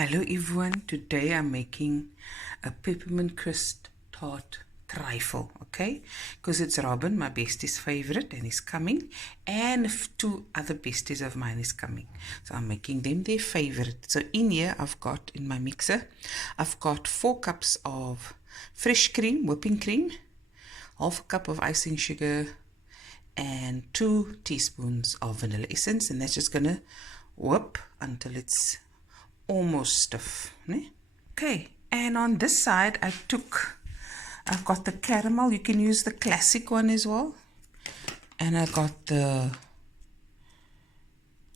Hello everyone, today I'm making a peppermint crisp tart trifle, okay? Because it's Robin, my bestie's favorite, and he's coming, and two other besties of mine is coming. So I'm making them their favorite. So in here I've got, in my mixer, I've got 4 cups of fresh cream, whipping cream, half a cup of icing sugar, and 2 teaspoons of vanilla essence, and that's just gonna whip until it's almost stiff. Ne? Okay, and on this side I've got the caramel. You can use the classic one as well, and I got the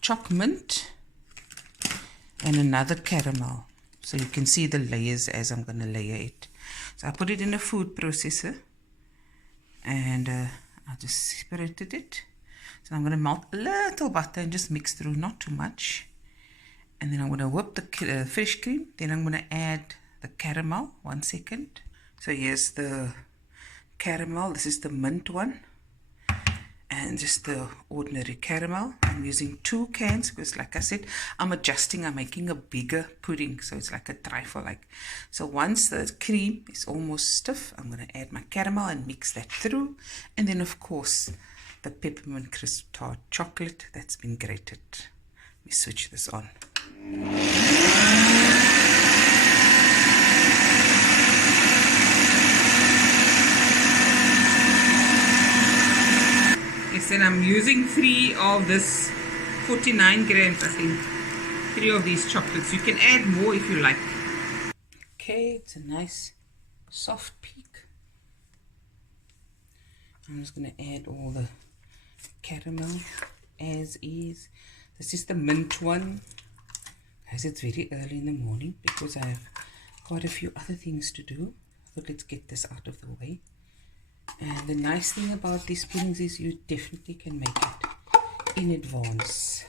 choc mint and another caramel, so you can see the layers as I'm going to layer it. So I put it in a food processor, and I just separated it. So I'm going to melt a little butter and just mix through, not too much. And then I'm going to whip the fresh cream. Then I'm going to add the caramel. 1 second. So here's the caramel. This is the mint one. And just the ordinary caramel. I'm using 2 cans because, like I said, I'm adjusting. I'm making a bigger pudding. So it's like a trifle. So once the cream is almost stiff, I'm going to add my caramel and mix that through. And then, of course, the peppermint crisp tart chocolate that's been grated. Let me switch this on. Yes, and I'm using 3 of this 49 grams, I think. 3 of these chocolates. You can add more if you like. Okay, it's a nice soft peak. I'm just going to add all the caramel as is. This is the mint one. Guys, it's very early in the morning because I have quite a few other things to do. So let's get this out of the way. And the nice thing about these puddings is you definitely can make it in advance.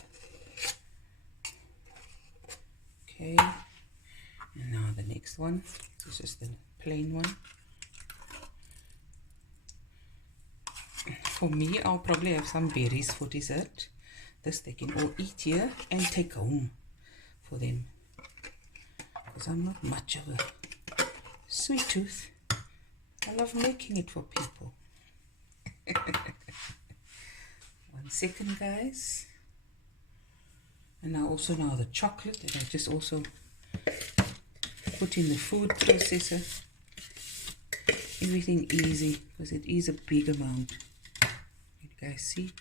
Okay. And now the next one. This is the plain one. For me, I'll probably have some berries for dessert. This they can all eat here and take home for them, because I'm not much of a sweet tooth. I love making it for people. 1 second, guys. And now the chocolate that I just also put in the food processor. Everything easy because it is a big amount. You guys see?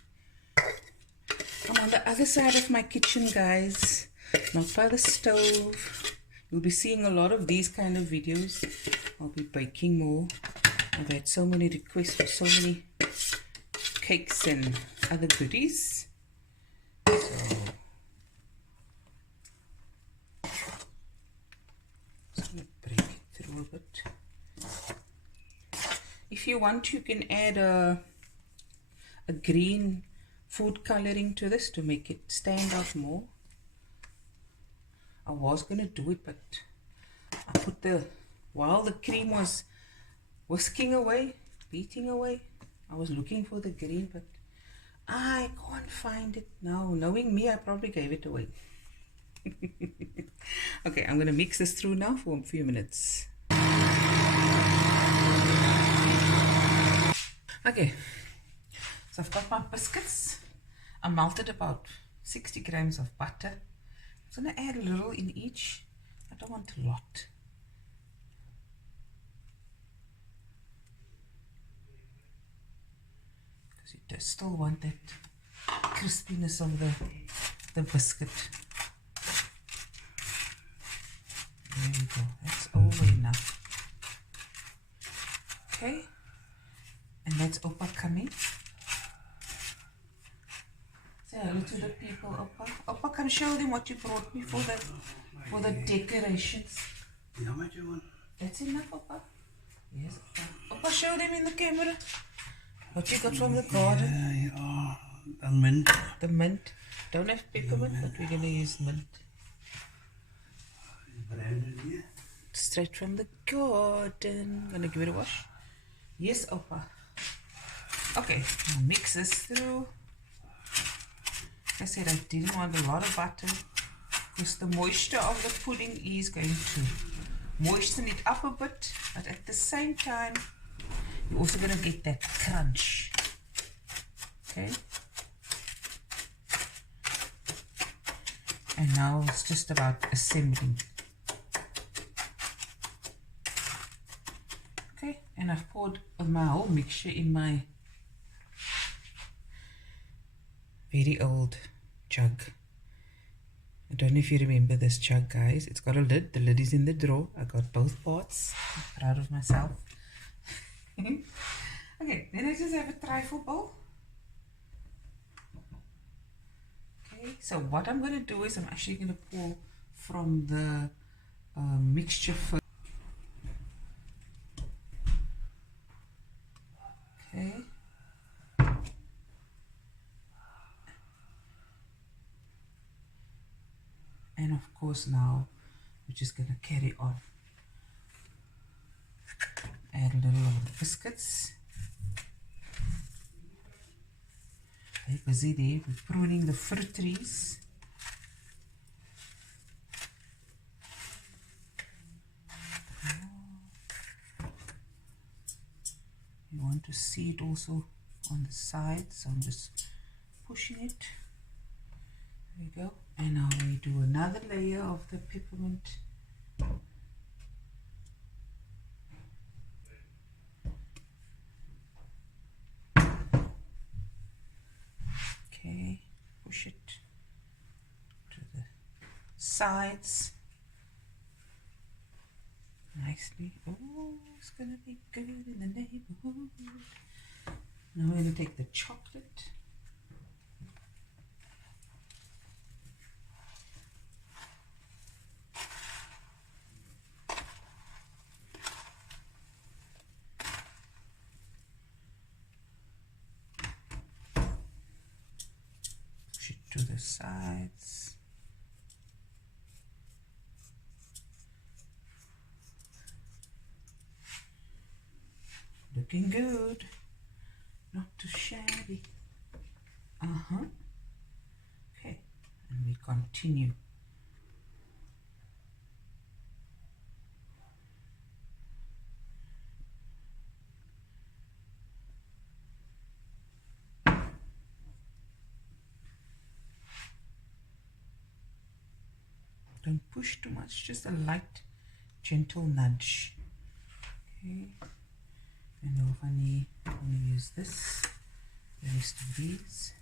I'm on the other side of my kitchen, guys, not by the stove. You'll be seeing a lot of these kind of videos. I'll be baking more. I've had so many requests for so many cakes and other goodies. So just going to break it through a bit. If you want, you can add a green food coloring to this to make it stand out more. I was going to do it, but I put while the cream was whisking away, beating away, I was looking for the green, but I can't find it now. Knowing me, I probably gave it away. Okay, I'm going to mix this through now for a few minutes. Okay, so I've got my biscuits. I melted about 60 grams of butter. I'm going to add a little in each. I don't want a lot. Because you still want that crispiness of the biscuit. There we go. That's over enough. Okay. And that's Opa coming. Say hello to the people, Opa. Opa, come show them what you brought me for the decorations. That's enough, Opa. Yes, Opa. Opa, show them in the camera what you got from the garden. Yeah, the mint. The mint. Don't have peppermint, but we're gonna use mint. Straight from the garden. Gonna give it a wash. Yes, Opa. Okay, I'll mix this through. Like I said, I didn't want a lot of butter because the moisture of the pudding is going to moisten it up a bit, but at the same time you're also going to get that crunch. Okay, and now it's just about assembling. Okay, and I've poured my whole mixture in my very old jug. I don't know if you remember this jug, guys. It's got a lid. The lid is in the drawer. I got both parts. I'm proud of myself. Okay, then I just have a trifle bowl. Okay, so what I'm going to do is I'm actually going to pour from the mixture first. Okay. And of course now we're just going to carry on. Add a little of the biscuits. They're busy there. We're pruning the fruit trees. You want to see it also on the side, so I'm just pushing it. There we go. And now we do another layer of the peppermint. Okay, push it to the sides nicely. Oh, it's gonna be good in the neighborhood. Now we're gonna take the chocolate. To the sides. Looking good. Not too shabby. Okay, and we continue. Don't push too much, just a light, gentle nudge. Okay, and now if I need, I'm going to use this, the rest of these.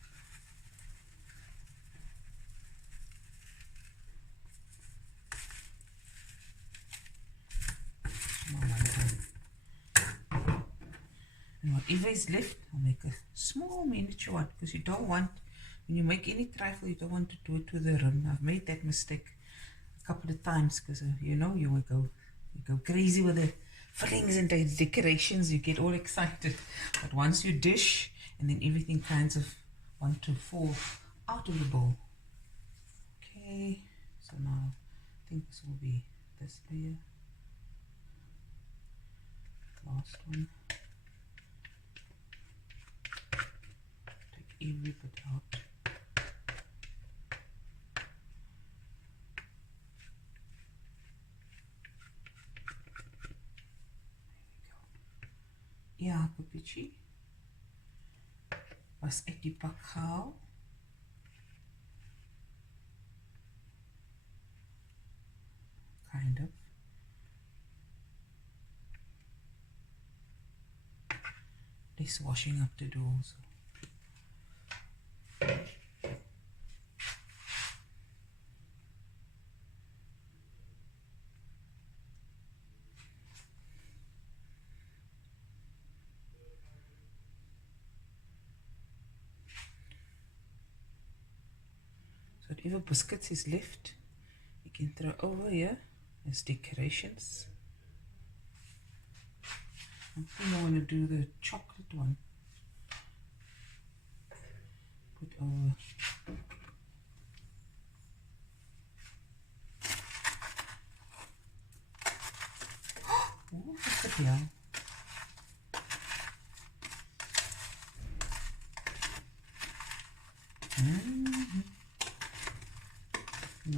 And whatever is left, I'll make a small miniature one, because you don't want, when you make any trifle, you don't want to do it with the rim. I've made that mistake a couple of times, because you know, you go crazy with the fillings and the decorations, you get all excited, but once you dish, and then everything kinds of want to fall out of the bowl. Okay, so now I think this will be this layer, last one. Take every bit out. Ja, Pupichi was ek die pak gehaal. Kind of. There's washing up to do also. Whatever biscuits is left, you can throw over here as decorations. I think I want to do the chocolate one. Put over. Oh, what's the deal?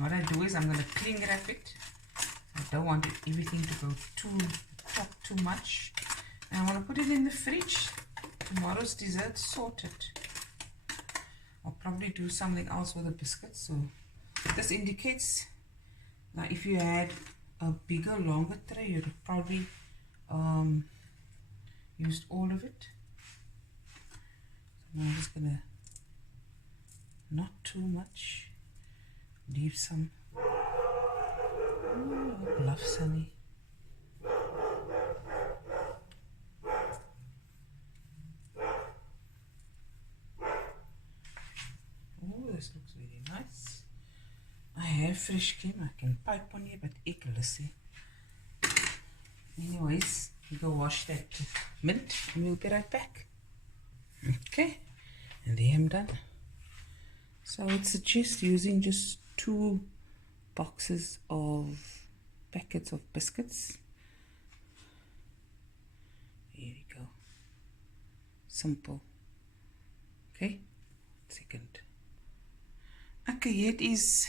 And what I do is I'm going to cling wrap it. I don't want everything to go too much. And I want to put it in the fridge. Tomorrow's dessert sorted. I'll probably do something else with the biscuits. So this indicates now if you had a bigger, longer tray, you'd have probably used all of it. So now I'm just gonna, not too much, leave some. Oh, gloves, honey. Oh, this looks very nice. I have fresh cream. I can pipe on here, but ek lussie. Anyways, we go wash that mint and we'll be right back. Okay, and there I'm done. So I would suggest using just 2 boxes of packets of biscuits. Here we go. Simple. Okay, second. Okay, here it is.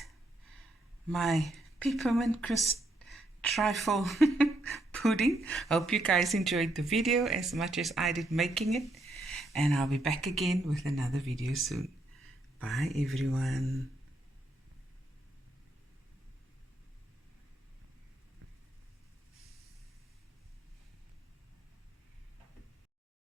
My peppermint crisp trifle pudding. Hope you guys enjoyed the video as much as I did making it. And I'll be back again with another video soon. Bye everyone.